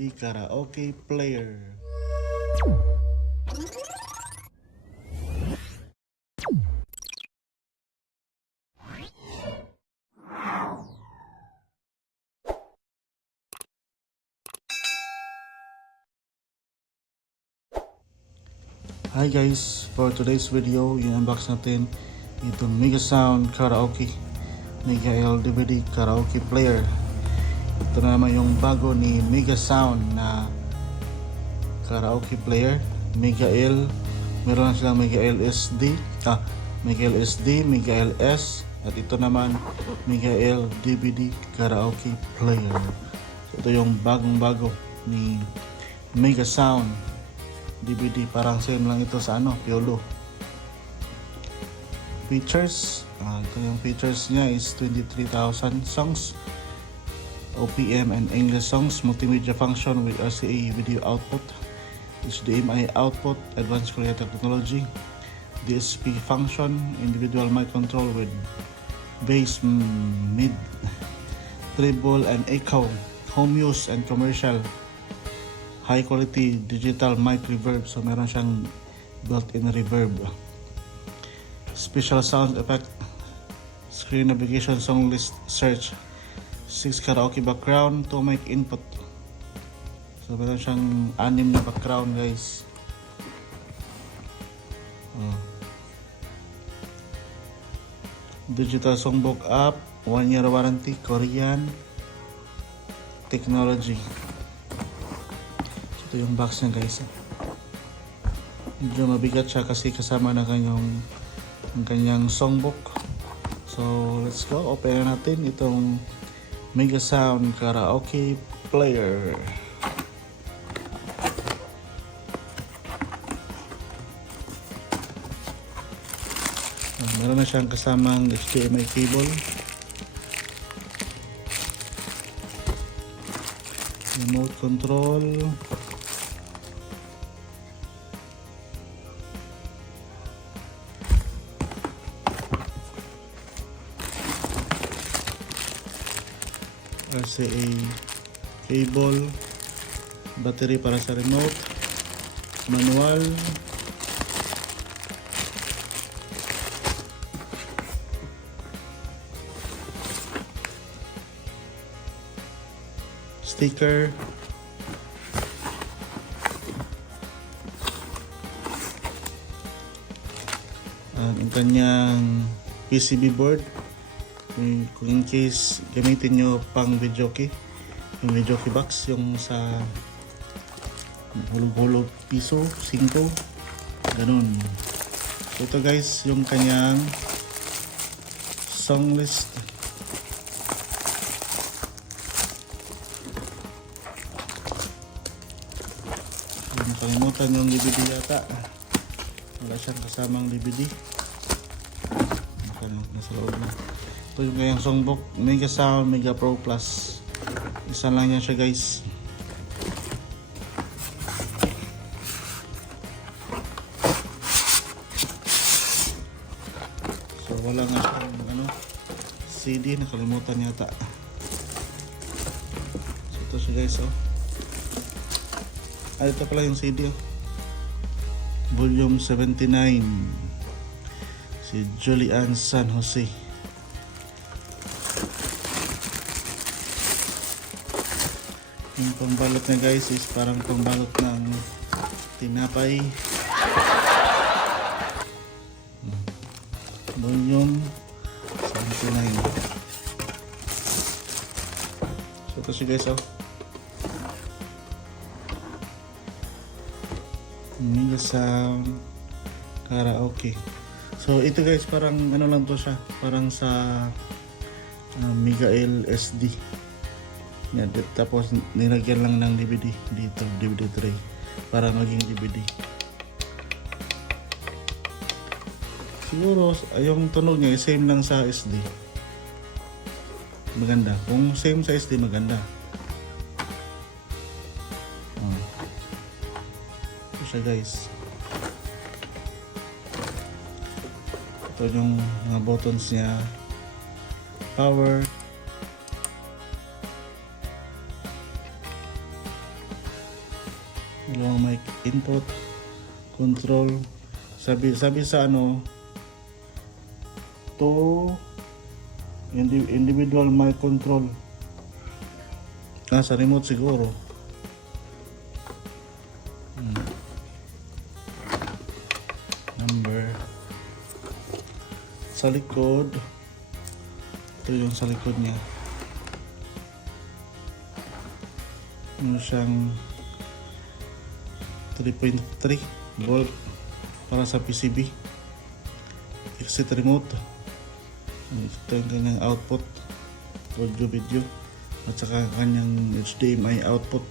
DVD karaoke player. Hi guys, for today's video, i-unbox natin itong Megasound Karaoke Mega L DVD Karaoke Player. Ito na naman yung bago ni Megasound na Karaoke Player, Mega L. Meron na silang Mega L SD, Mega L SD, Mega L S, at ito naman Mega L DVD Karaoke Player. So ito yung bagong bago ni Megasound DVD, parang same lang ito sa Piolo. Features, ito yung features niya is 23,000 songs, OPM and English songs, multimedia function with RCA video output, HDMI output, advanced creative technology, DSP function, individual mic control with bass, mid, treble and echo, home use and commercial, high quality digital mic reverb, so meron siyang built-in reverb, special sound effect, screen navigation, song list search, 6 karaoke background, 2 mic input. So meron siyang 6 na background guys. Digital songbook app, 1 year warranty, Korean technology. Ito yung box niya guys. Medyo mabigat siya kasi kasama na ang kanyang songbook. So let's go, open natin itong Megasound Karaoke Player. Meron na siyang kasamang HDMI cable, remote control, RCA cable, battery para sa remote, manual, sticker, ang kanyang PCB board kung in case gamitin nyo pang videoke, yung videoke box, yung sa hulog-hulog piso 5 ganun. So ito guys yung kanyang song list. Nakalimutan yung DVD yata, wala siyang kasamang DVD, nasa loob na. Ito yung kanyang songbook, Megasound Mega Pro Plus, isa lang yan siya guys. So wala nga siyang CD, nakalimutan yata. So ito siya guys, ito pala yung CD, volume 79, si Julian San Jose. Yung pangbalot niya guys is parang pangbalot ng tinapay. Volume 79. So ito siya guys, Megasound Karaoke. So ito guys parang lang to siya, parang sa Mega L SD. Yan, tapos nilagyan lang ng DVD dito, DVD tray para maging DVD. Siguro yung tunog niya same lang sa SD. Maganda. Kung same sa SD maganda. Siya guys, ito yung mga buttons niya, power, Dalawang mic input, control. Sabi sa ano, to individual mic control. Sa remote siguro. Number. Sa likod. Ito yung sa likod niya. Ano siyang 3.3 volt para sa PCB. Exit remote. Ito yung kanyang output, audio video, at saka kanyang HDMI output.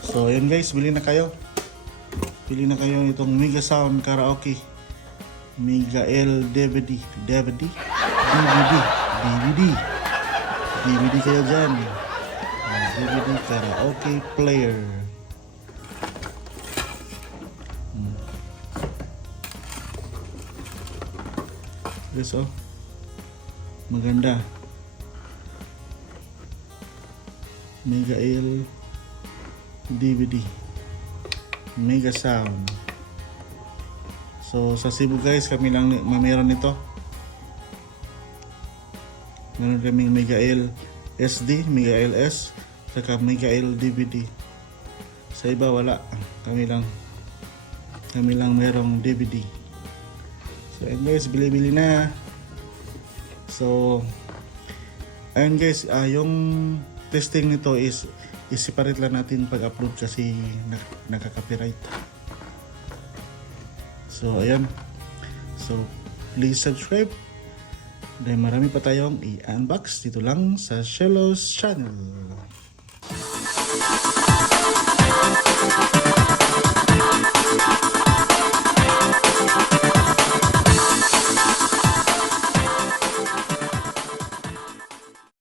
So yun guys, bili na kayo itong Mega Sound Karaoke Mega L DVD kayo dyan. DVD karaoke player. Yes, oh. Maganda. Mega L DVD Mega Sound. So sa Cebu guys, kami lang meron nito. Meron kaming Mega L SD, Mega LS, saka Mega L DVD. Sa iba wala. Kami lang merong DVD. So ayun guys, bili-bili na. So ayun guys, yung testing nito is i-separate lang natin pag-upload kasi nagka-copyright. So ayan. So please subscribe. Dahil marami pa tayong i-unbox dito lang sa Shellos Channel.